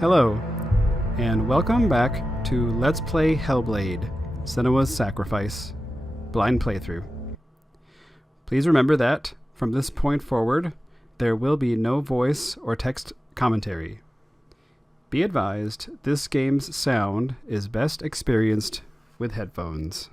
Hello, and welcome back to Let's Play Hellblade, Senua's Sacrifice, blind playthrough. Please remember that, from this point forward, there will be no voice or text commentary. Be advised, this game's sound is best experienced with headphones.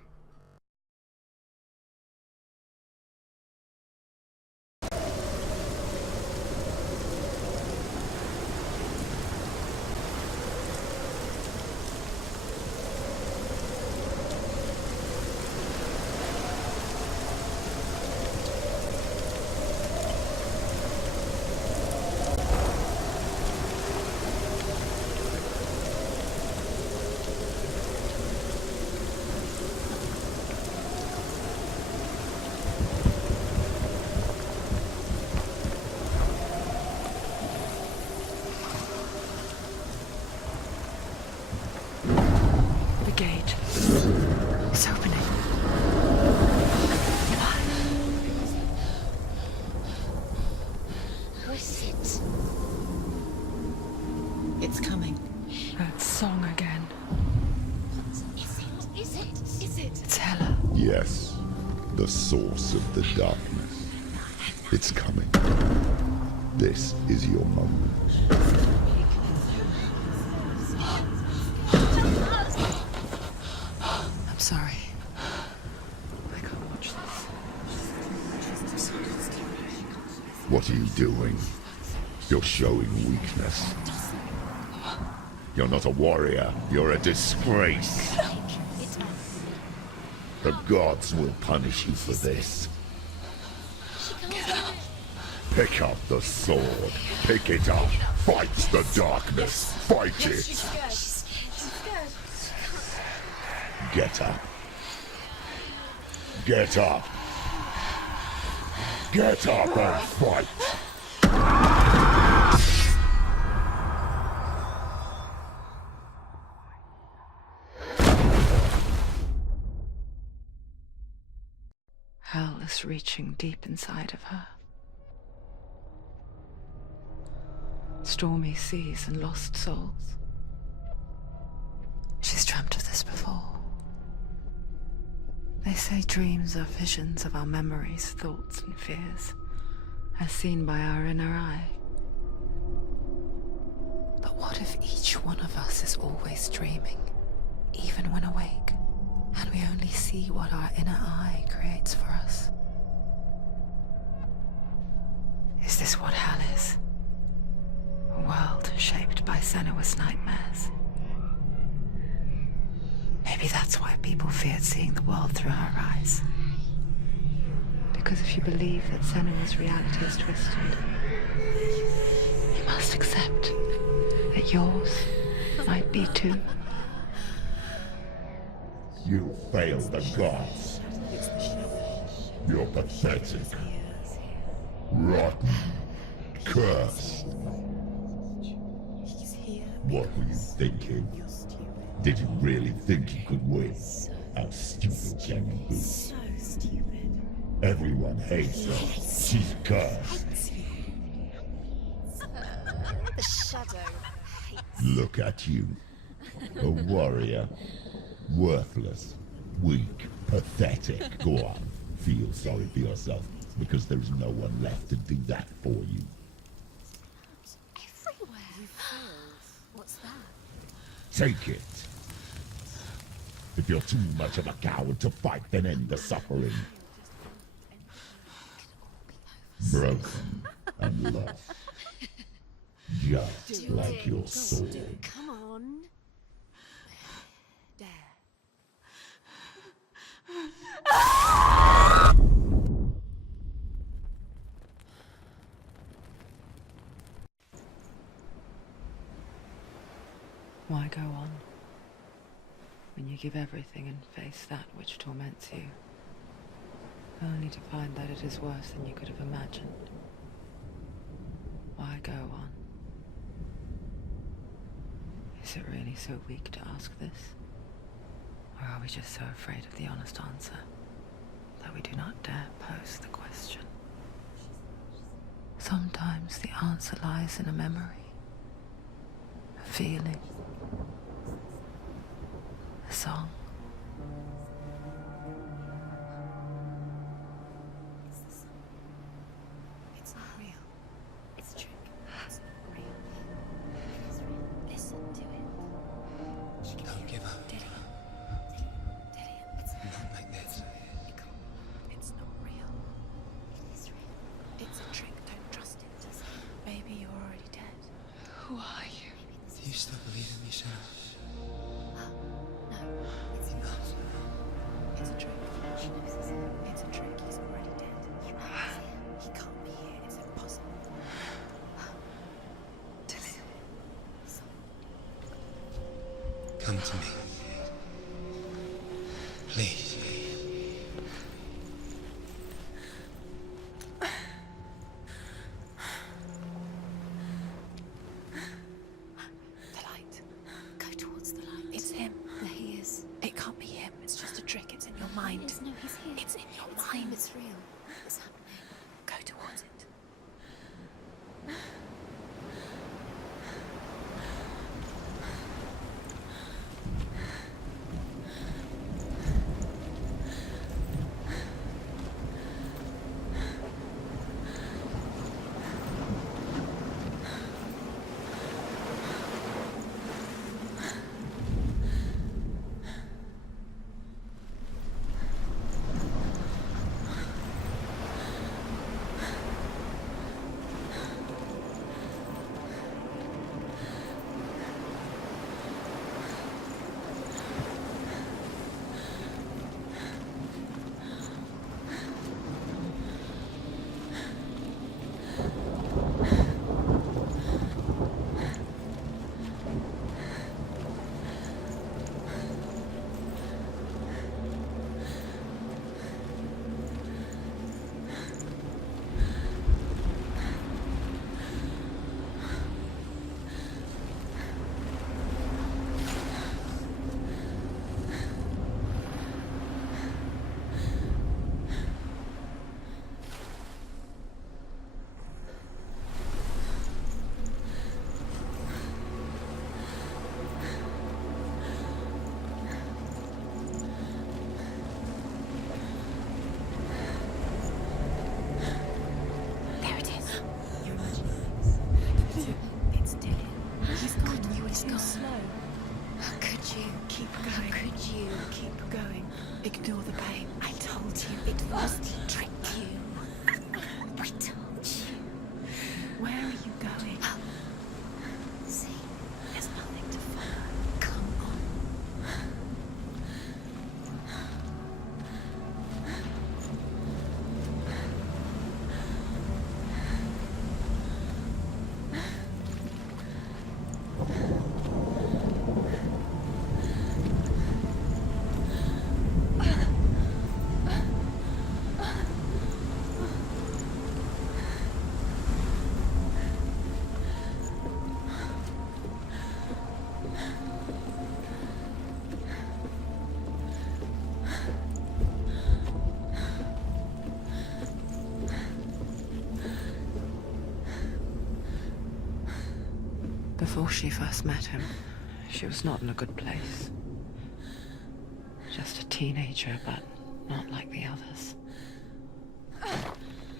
It's coming. That song again. Is it? It's Hella. Yes, the source of the darkness. It's coming. This is your moment. I'm sorry. I can't watch this. What are you doing? You're showing weakness. You're not a warrior. You're a disgrace. The gods will punish you for this. Pick up the sword. Pick it up. Fight the darkness. Fight it. Get up. Get up. Get up and fight. Hell is reaching deep inside of her. Stormy seas and lost souls. She's dreamt of this before. They say dreams are visions of our memories, thoughts, and fears, as seen by our inner eye. But what if each one of us is always dreaming, even when awake? And we only see what our inner eye creates for us. Is this what hell is? A world shaped by Senua's nightmares. Maybe that's why people feared seeing the world through her eyes. Because if you believe that Senua's reality is twisted, you must accept that yours might be too. You failed the gods. You're pathetic. Rotten. Cursed. What were you thinking? Did you really think you could win? How stupid can you be? So stupid. Everyone hates her. She's cursed. The shadow hates. Look at you. A warrior. Worthless, weak, pathetic. Go on, feel sorry for yourself, because there is no one left to do that for you. Everywhere. You failed. What's that? Take it. If you're too much of a coward to fight, then end the suffering. Broken and lost. Just like your sword. Come on. There. Why go on when you give everything and face that which torments you, only to find that it is worse than you could have imagined? Why go on? Is it really so weak to ask this? Or are we just so afraid of the honest answer that we do not dare pose the question? Sometimes the answer lies in a memory, a feeling. A song. It's not real. It's a trick. It's not real. It is real. Listen to it. She can Don't give up. Dilly. It's Not like this. it can't. It's not real. It is real. It's a trick. Don't trust it. Maybe you're already dead. Who are you? Do you still believe in me, Senua? No. It's Enough. It's a trick. She knows it's It's a trick. He's already dead. He can't be here. It's impossible. Come to me. Please. The light. Go towards the light. It's him. There he is. It can't be him. It's just a trick. It's in your mind. No, he's here. It's in your mind. It's real. It's happening. Go towards it. There it is. You're imagining this. It's Dylan. He's gone. You were too slow. How could you? Keep going. How could you? Keep going. Ignore the pain. I told you it was to trick you. I told you. Where are you going? See, there's nothing to follow. Come on. Before she first met him, she was not in a good place. Just a teenager, but not like the others.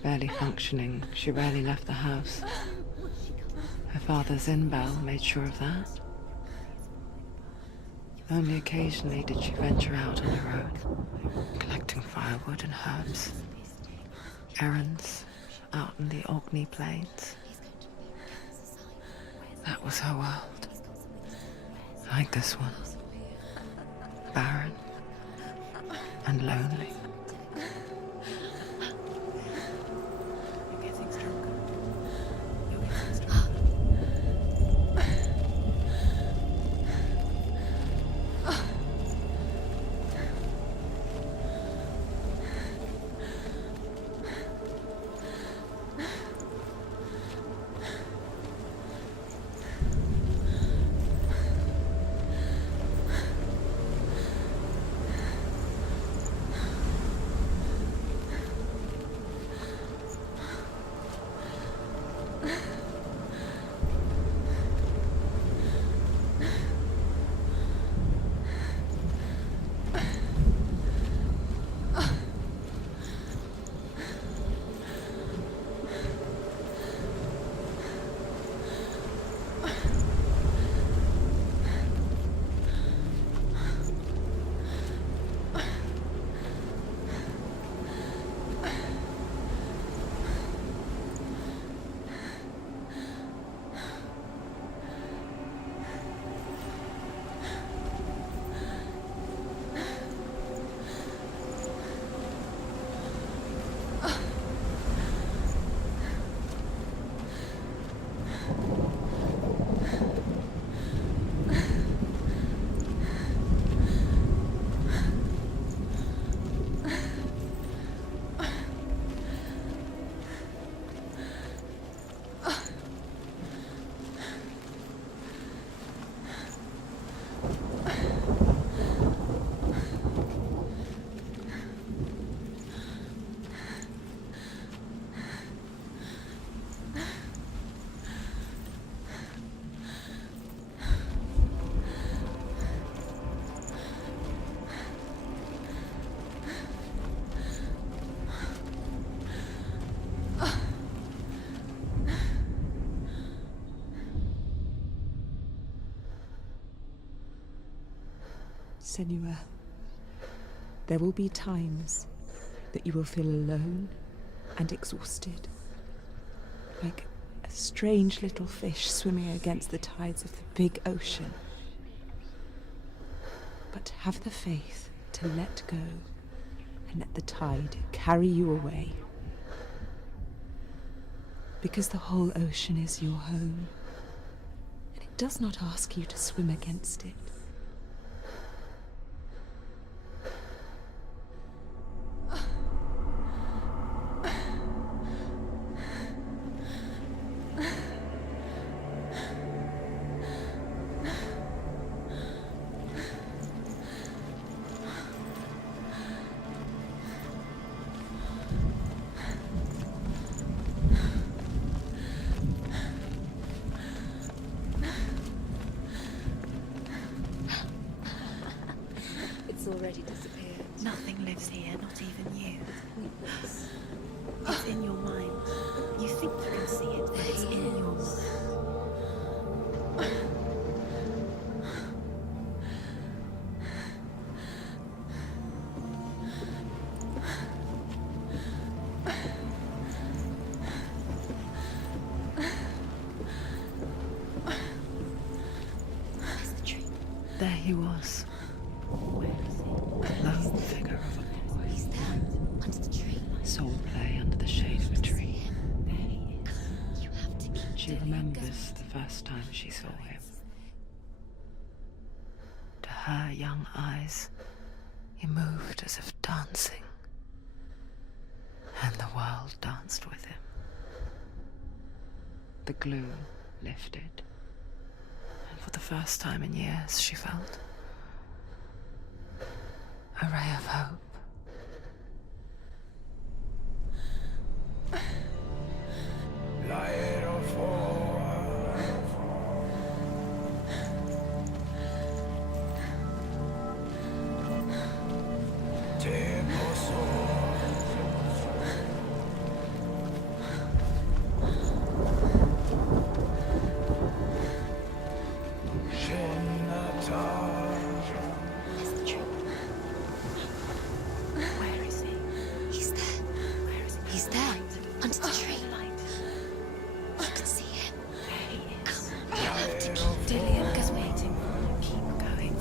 Barely functioning, she rarely left the house. Her father's in-bell made sure of that. Only occasionally did she venture out on her own, collecting firewood and herbs. Errands out in the Orkney Plains. That was her world. Like this one. Barren and lonely. You're getting stronger. You're getting stronger. Senua, there will be times that you will feel alone and exhausted, like a strange little fish swimming against the tides of the big ocean. But have the faith to let go and let the tide carry you away. Because the whole ocean is your home, and it does not ask you to swim against it. It's already disappeared. Nothing lives here, not even you. It's in your mind. You think you can see it, but it's in your mind. Where's the tree? There he was. Where is he? A lone figure of a boy. He's there, under the tree. Soul play under the shade of a tree. There he is. You have to keep She doing it. remembers the first time she saw him. To her young eyes, he moved as if dancing, and the world danced with him. The gloom lifted, and for the first time in years she felt a ray of hope. Where's the tree? Where is he? He's there. Where is he? He's there, under the tree. Light. You can see him. There he is. You have to keep Dillian is waiting. Keep going.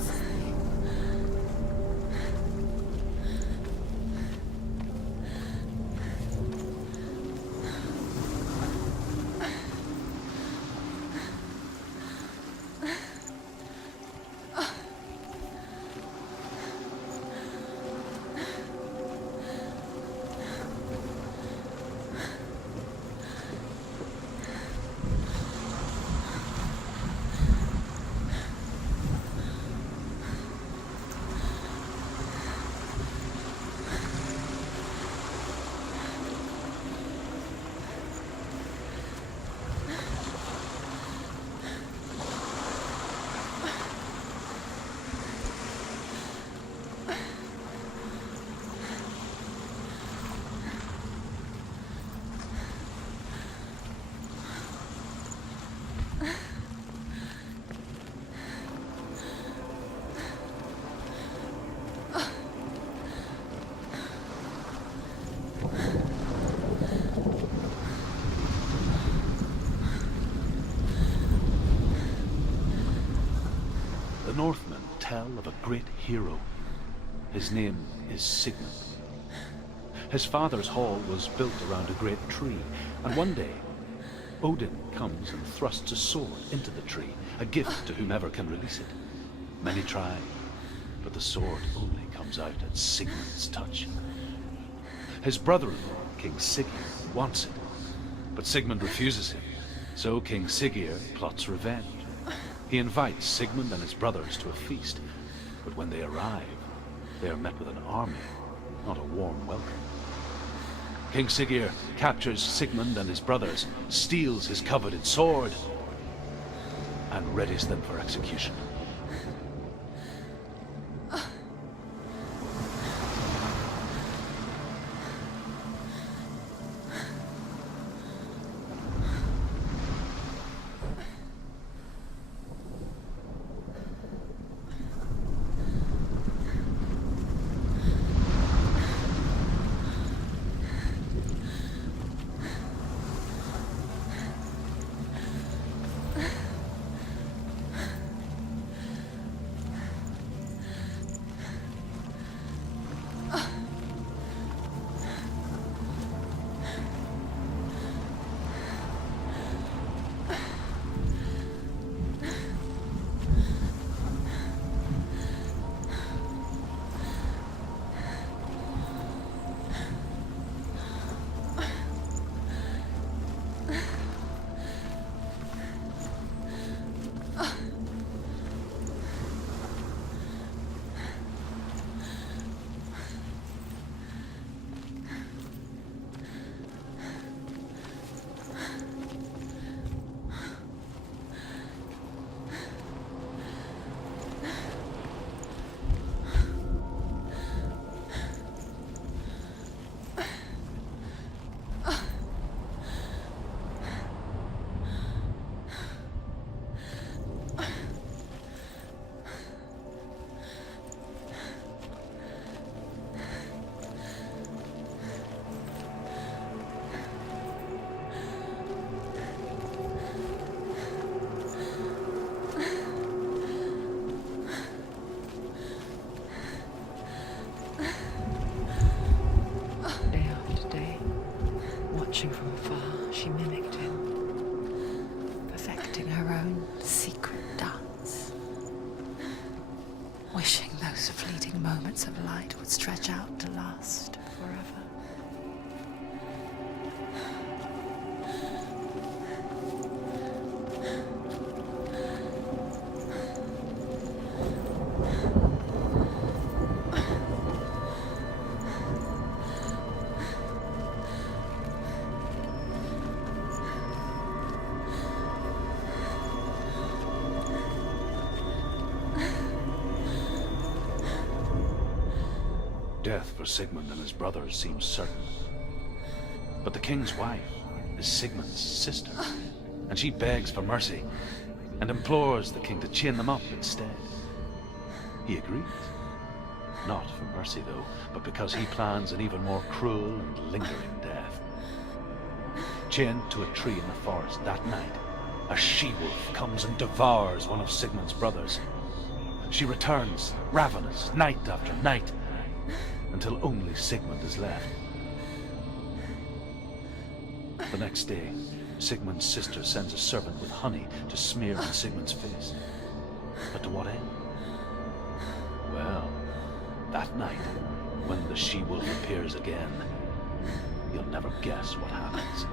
The Northmen tell of a great hero. His name is Sigmund. His father's hall was built around a great tree, and one day Odin comes and thrusts a sword into the tree, a gift to whomever can release it. Many try, but the sword only comes out at Sigmund's touch. His brother-in-law, King Siggeir, wants it, but Sigmund refuses him, so King Siggeir plots revenge. He invites Sigmund and his brothers to a feast, but when they arrive, they are met with an army, not a warm welcome. King Siggeir captures Sigmund and his brothers, steals his coveted sword, and readies them for execution. moments of light would stretch out to last forever. Death for Sigmund and his brothers seems certain. But the king's wife is Sigmund's sister, and she begs for mercy and implores the king to chain them up instead. He agrees. Not for mercy, though, but because he plans an even more cruel and lingering death. Chained to a tree in the forest that night, a she-wolf comes and devours one of Sigmund's brothers. She returns, ravenous, night after night, until only Sigmund is left. The next day, Sigmund's sister sends a servant with honey to smear on Sigmund's face. But to what end? Well, that night, when the she-wolf appears again, you'll never guess what happens.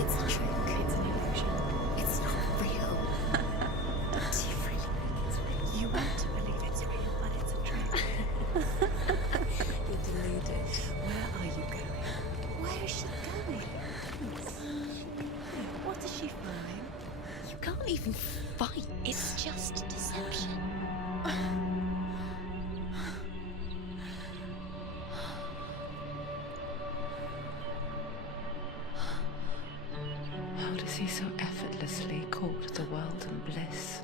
It's a trick. It's an illusion. It's not real. Do you really think it's real? You want to believe it's real, but it's a trick. You're deluded. Where are you going? Where is she going? What is she filming? You can't even fight. It's just deception. How does he so effortlessly court the world and bliss?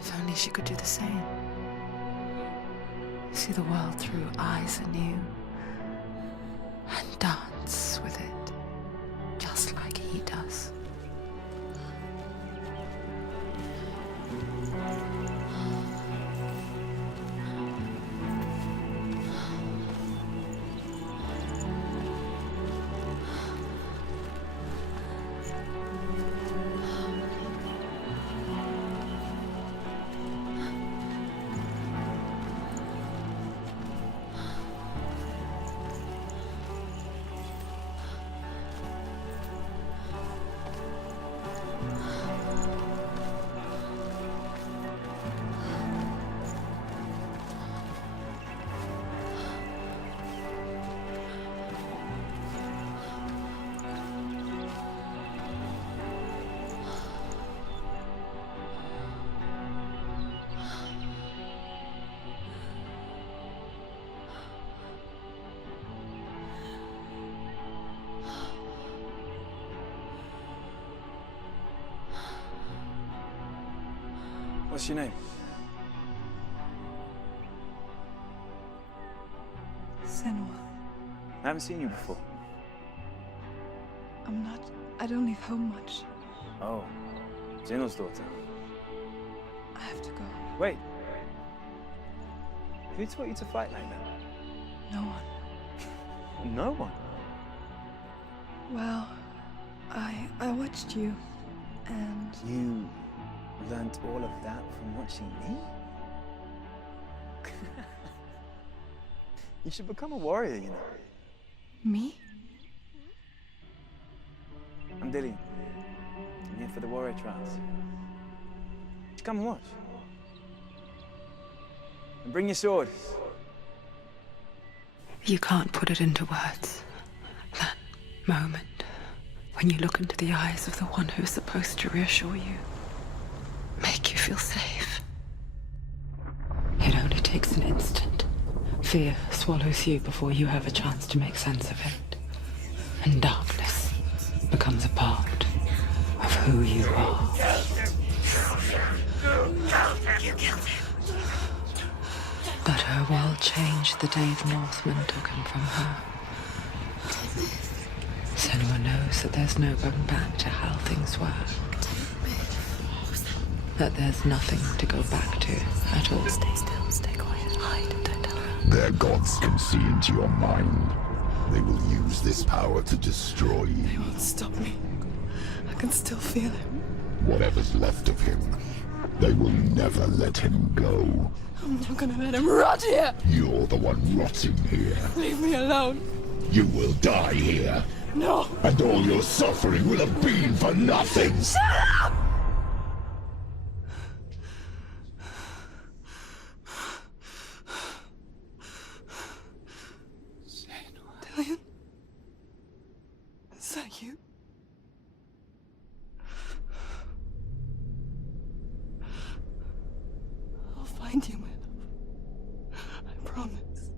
If only she could do the same. See the world through eyes anew and dance with it, just like he does. What's your name? Senua, I haven't seen you before. I don't leave home much. Oh, Zeno's daughter. I have to go. Wait. Who taught you to fight like that? No one. No one. Well, I watched you, and You learnt all of that from watching me? You should become a warrior, you know. me? I'm Dillian. I'm here for the warrior trials. Just come and watch. And bring your sword. You can't put it into words. That moment when you look into the eyes of the one who is supposed to reassure you, make you feel safe. It only takes an instant. Fear swallows you before you have a chance to make sense of it. And darkness becomes a part of who you are. You killed him. But her world changed the day the Northmen took him from her. Senua knows that there's no going back to how things were. That there's nothing to go back to at all. Stay still, stay quiet, hide, don't tell her. Their gods can see into your mind. They will use this power to destroy you. They won't stop me. I can still feel him. Whatever's left of him, they will never let him go. I'm not gonna let him rot here. You're the one rotting here. Leave me alone. You will die here. No. And all your suffering will have been for nothing. Shut up! Dillion? Is that you? I'll find you, my love. I promise.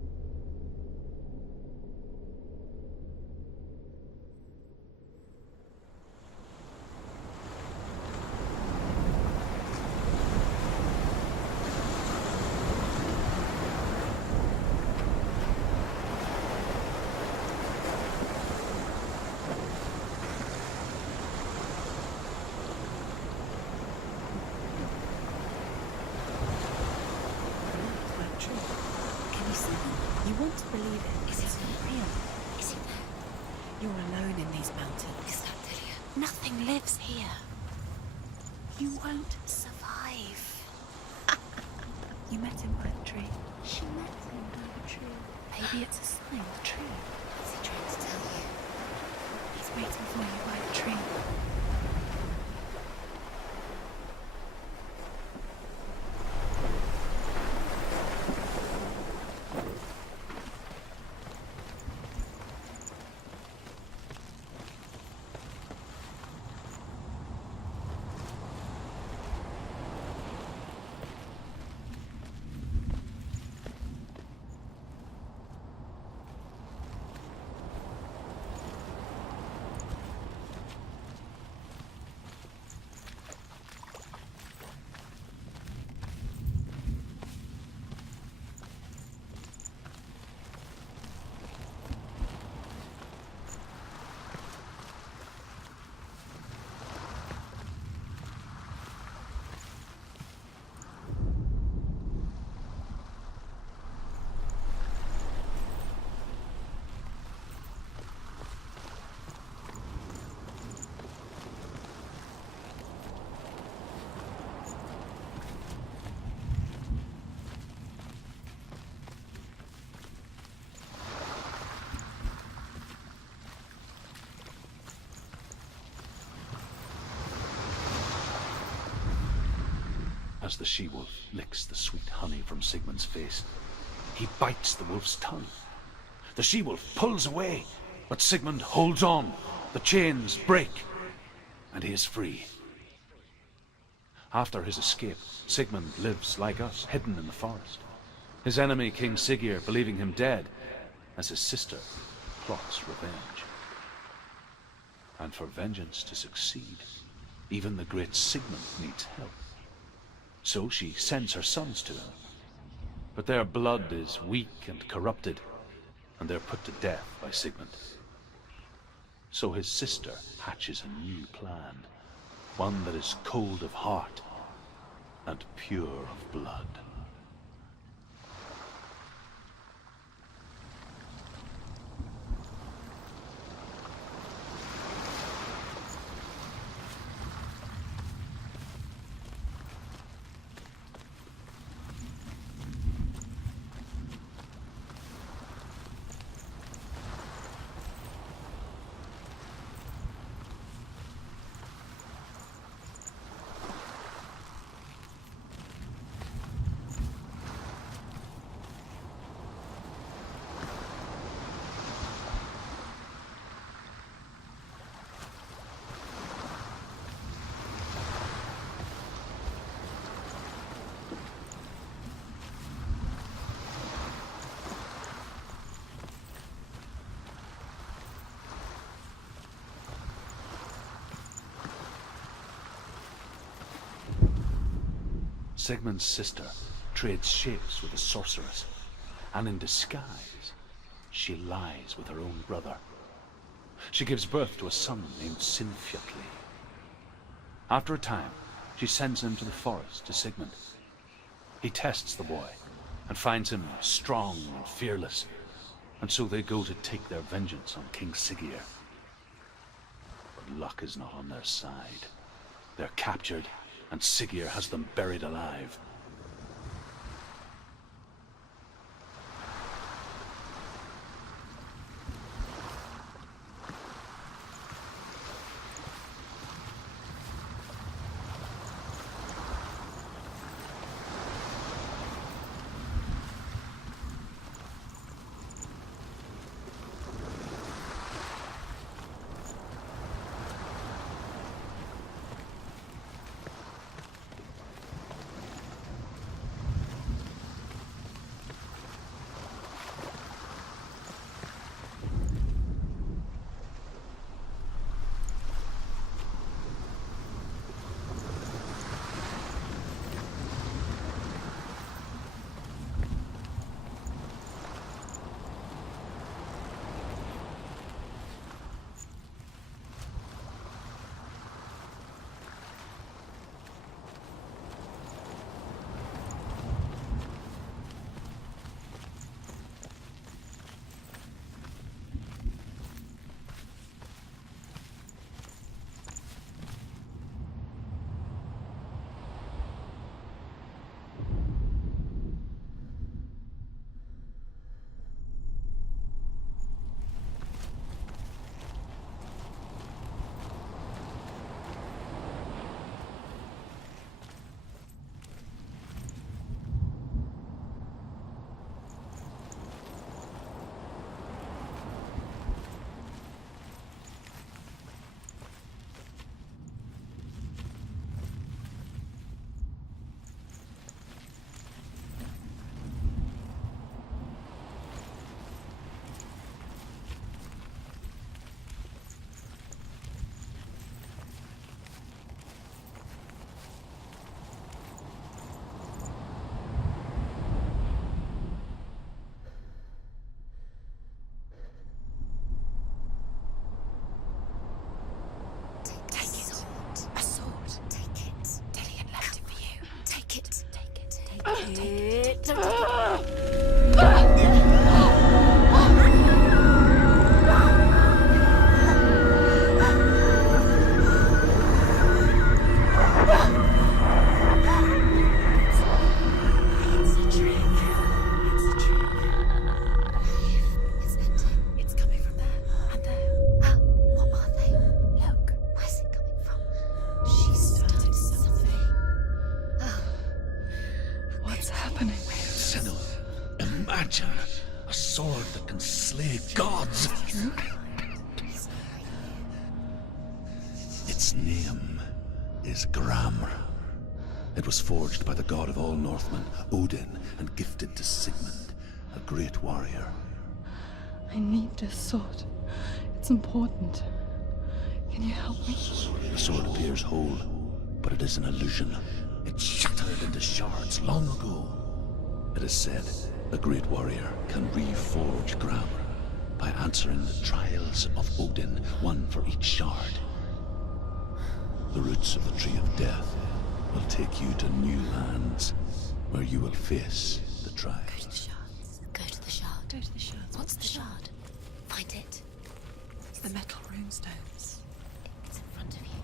Can you see him? You want to believe it. Is it not real? Is he there? You're alone in these mountains. Is that Dillion? Nothing lives here. You won't survive. You met him by the tree. She met him by the tree. Maybe it's a sign, the tree. What's he trying to tell you? He's waiting for you by the tree. As the she-wolf licks the sweet honey from Sigmund's face, he bites the wolf's tongue. The she-wolf pulls away, but Sigmund holds on. The chains break, and he is free. After his escape, Sigmund lives like us, hidden in the forest. His enemy, King Siggeir, believing him dead, as his sister plots revenge. And for vengeance to succeed, even the great Sigmund needs help. So she sends her sons to him. But their blood is weak and corrupted, and they're put to death by Sigmund. So his sister hatches a new plan, one that is cold of heart and pure of blood. Sigmund's sister trades shapes with a sorceress, and in disguise, she lies with her own brother. She gives birth to a son named Sinfjotli. After a time, she sends him to the forest to Sigmund. He tests the boy and finds him strong and fearless, and so they go to take their vengeance on King Siggeir. But luck is not on their side. They're captured, and Siggeir has them buried alive. Imagine a sword that can slay gods. Its name is Gramr. It was forged by the god of all Northmen, Odin, and gifted to Sigmund, a great warrior. I need this sword. It's important. Can you help me? The sword appears whole, but it is an illusion. It shattered into shards long ago. It is said a great warrior can reforge Gramr by answering the trials of Odin, one for each shard. The roots of the Tree of Death will take you to new lands, where you will face the trials. Go to the shards. Go to the shard. Go to the shards. What's the shard? Find it. It's the metal runestones. It's in front of you.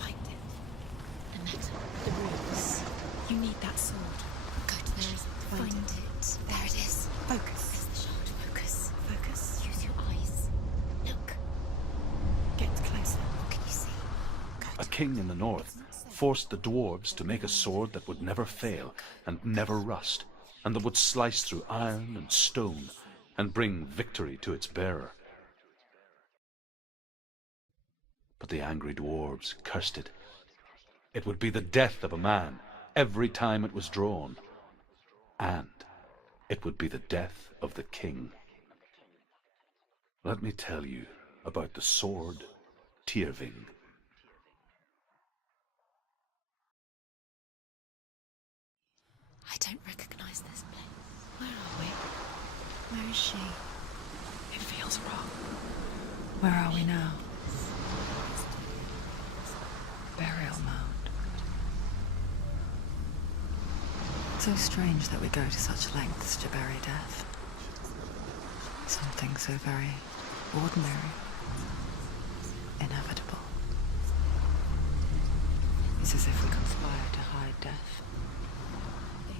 Find it. The metal. The runes. You need that sword. Go to the shard. Find it. There it is. Focus. There's the shard. Focus. Focus. Use your eyes. Look. Get closer. What can you see? A king in the north forced the dwarves to make a sword that would never fail and never rust, and that would slice through iron and stone and bring victory to its bearer. But the angry dwarves cursed it. It would be the death of a man every time it was drawn, and it would be the death of the king. Let me tell you about the sword Tyrving. I don't recognize this place. Where are we? Where is she? It feels wrong. Where are we now? Burial mound. So strange that we go to such lengths to bury death. Something so very ordinary, inevitable. It's as if we conspire to hide death,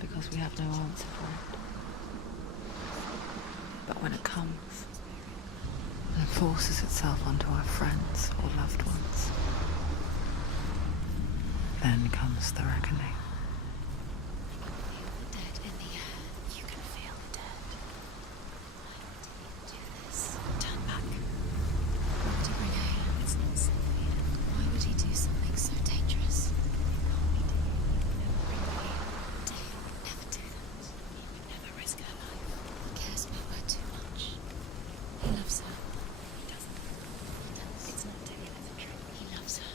because we have no answer for it. But when it comes, and forces itself onto our friends or loved ones, then comes the reckoning. The dead in the air. You can feel the dead. Do this. Turn back. Why would he bring her here? It's not safe here. Why would he do something so dangerous? Dale would never do that. He would never risk her life. He cares about her too much. He loves her. He doesn't. He does. It's not Dale, it's the truth. He loves her.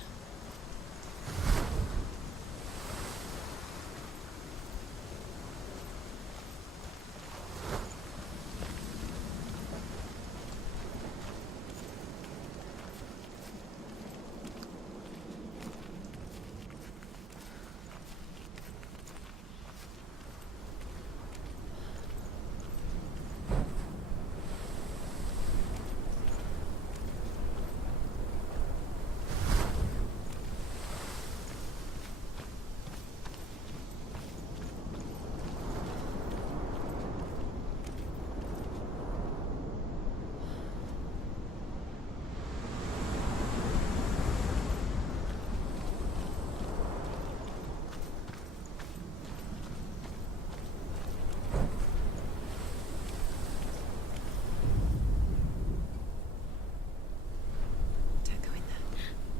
Don't go in there.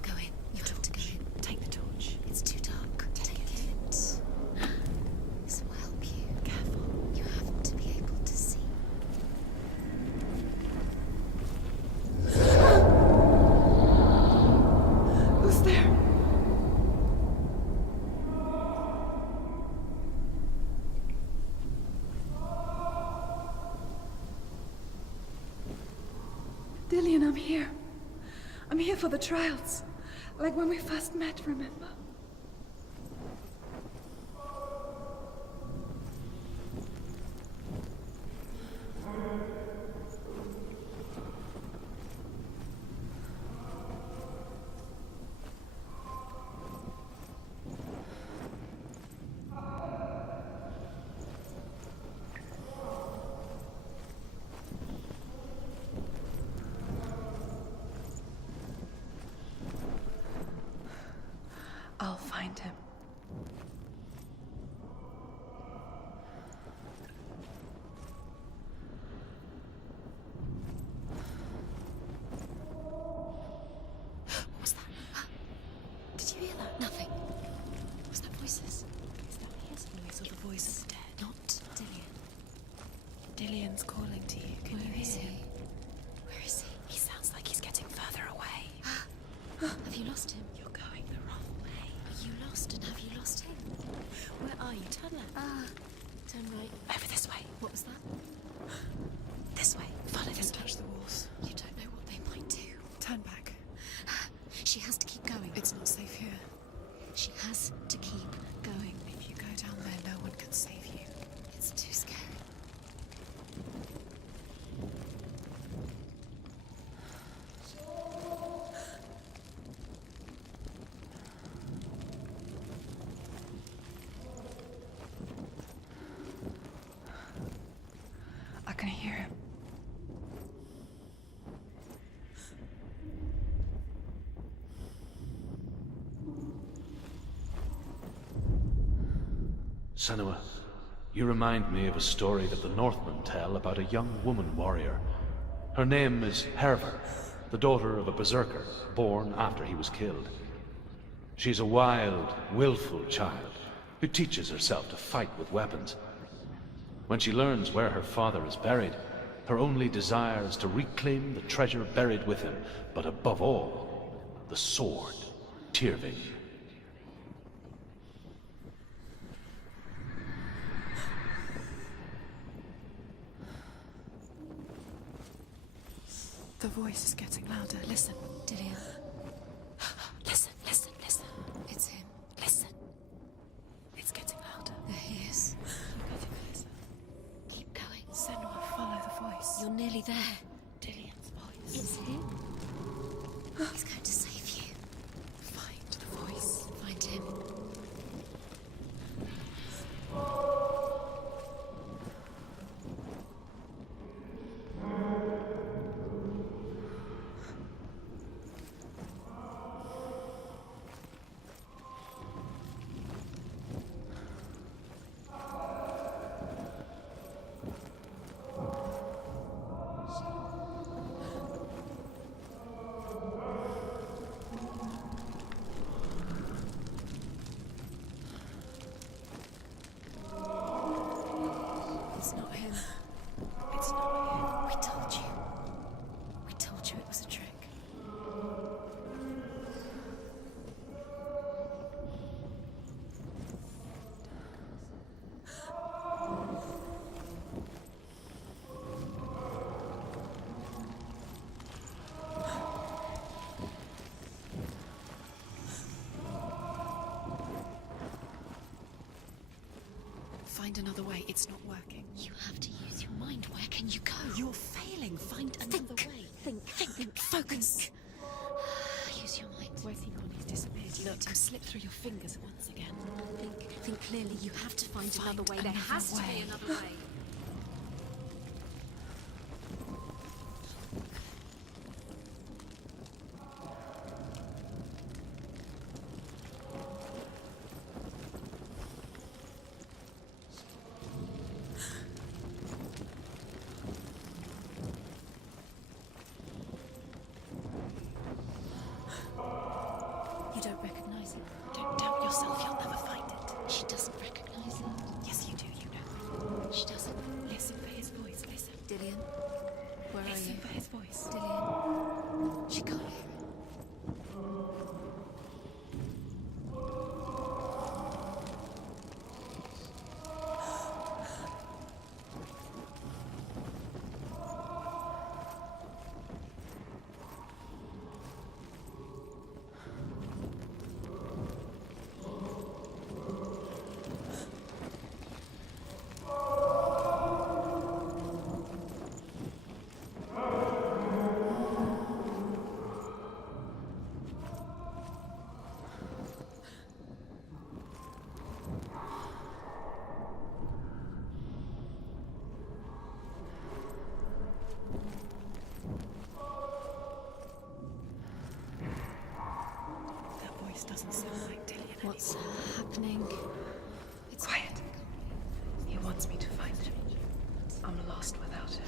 Go in. You have to go in. Take the torch. It's too dark. Take it. This will help you. Careful. You have to be able to see. Who's there? Dillian, I'm here. I'm here for the trials. Like when we first met, remember? I'll find him. What was that? Did you hear that? Nothing. Was that voices? Is that his voice or the voice of the dead? Not Dillian. Dillian's calling to you. Can you hear him? Where is he? He sounds like he's getting further away. Have you lost him? You're going the wrong way. Are you lost, and have you lost him? Where are you? Turn left. Turn right. Over this way. What was that? This way. Follow this. Touch the walls. You don't know what they might do. Turn back. She has to keep going. It's not safe here. She has to keep going. If you go down there, no one can save you. It's too scary. I can hear him. Senua, you remind me of a story that the Northmen tell about a young woman warrior. Her name is Herver, the daughter of a berserker, born after he was killed. She's a wild, willful child who teaches herself to fight with weapons. When she learns where her father is buried, her only desire is to reclaim the treasure buried with him, but above all, the sword, Tyrving. The voice is getting louder. Listen. Dillian. Listen, listen, listen. It's him. Listen. It's getting louder. There he is. You're getting closer. Keep going. Senua, follow the voice. You're nearly there. Dillian's voice. It's him. He's going to save you. Find the voice. Find him. It's not him. It's not him. We told you. We told you it was a trick. Find another way. It's not working. You have to use your mind. Where can you go? You're failing. Find another way. Think. Focus. Use your mind. Where's he gone? He's disappeared. You let him slip through your fingers once again. Think clearly. You have to find another way. There another has to way. be another way. You don't recognize it. Don't doubt yourself. You'll never find it. She doesn't recognize it. Yes, you do. You know. She doesn't. Listen for his voice. Listen. Dillian, where are Listen you? for his voice. Dillian. She can't hear it. That voice doesn't sound like Dillian What's anymore. happening? It's Quiet. He wants me to find him. I'm lost without him.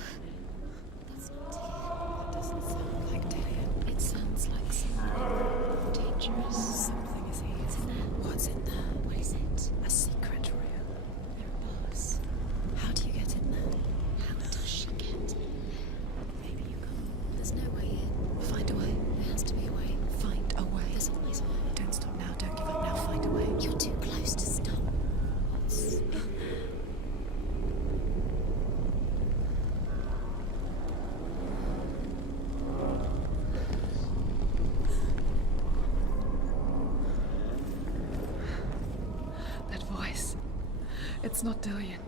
That's not Dillian. That doesn't sound like Dillian. It sounds like something dangerous. Something is here. What's in there? What's in there? What is it? A secret room. There are bars. How do you get in there? How does she get? Maybe you can't. There's no way in. Find a way. There has to be a way. Find a way. There's always a way. Don't stop now. Don't give up now. Find a way. You're too close to stop. That voice. It's not Dillian.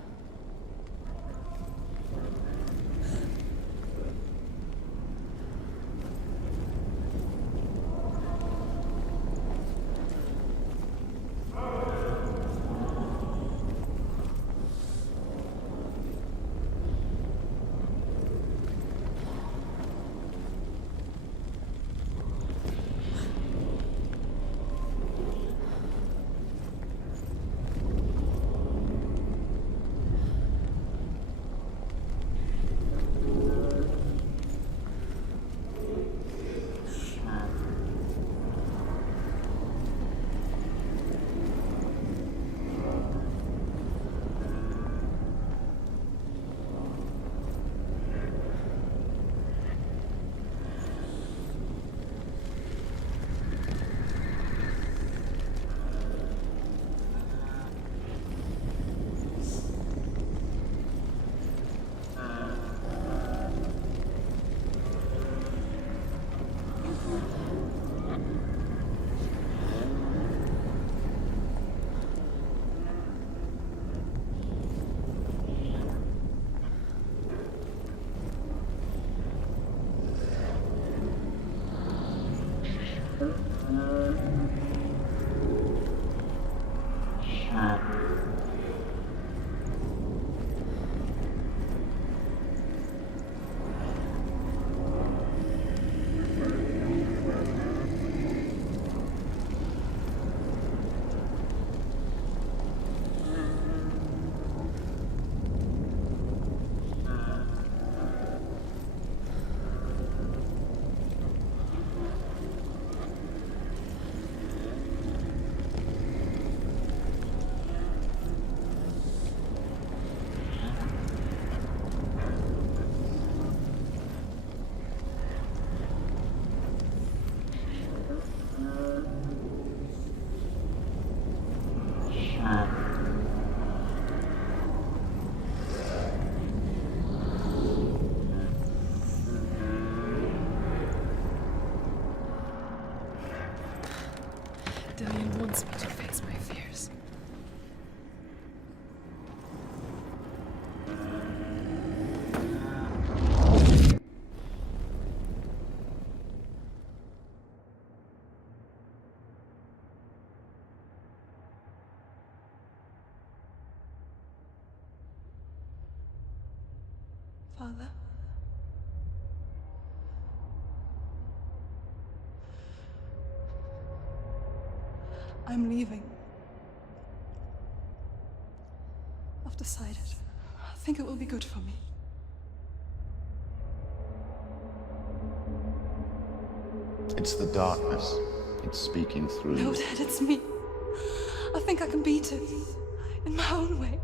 Father? I'm leaving. I've decided. I think it will be good for me. It's the darkness. It's speaking through No, you. Dad, it's me. I think I can beat it. In my own way.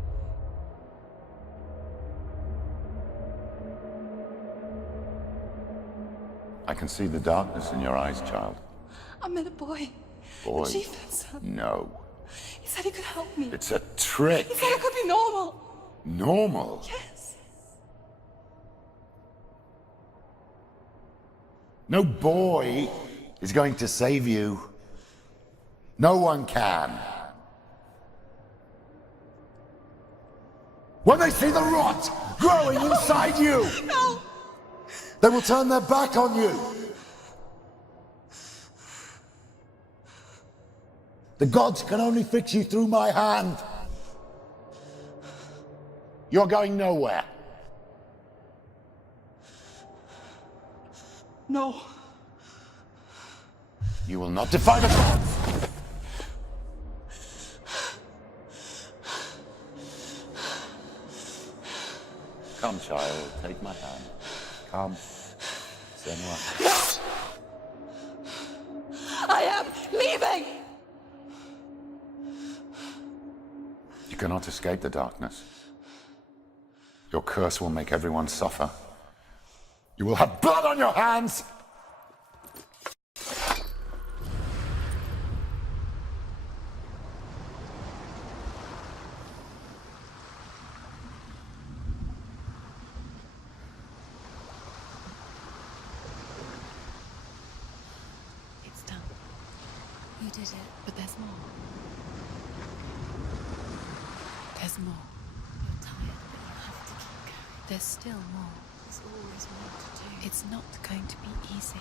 I can see the darkness in your eyes, child. I met a boy. Boy. The chieftain's son. No. He said he could help me. It's a trick. He said I could be normal. Normal? Yes. No boy is going to save you. No one can. When they see the rot growing inside you, No! they will turn their back on you. The gods can only fix you through my hand. You're going nowhere. No. You will not defy the gods. Come, child, take my hand. Come. Senua. I am leaving! You cannot escape the darkness. Your curse will make everyone suffer. You will have blood on your hands! It's done. You did it. But there's more. There's more. You're tired, but you have to keep going. There's still more. There's always more to do. It's not going to be easy.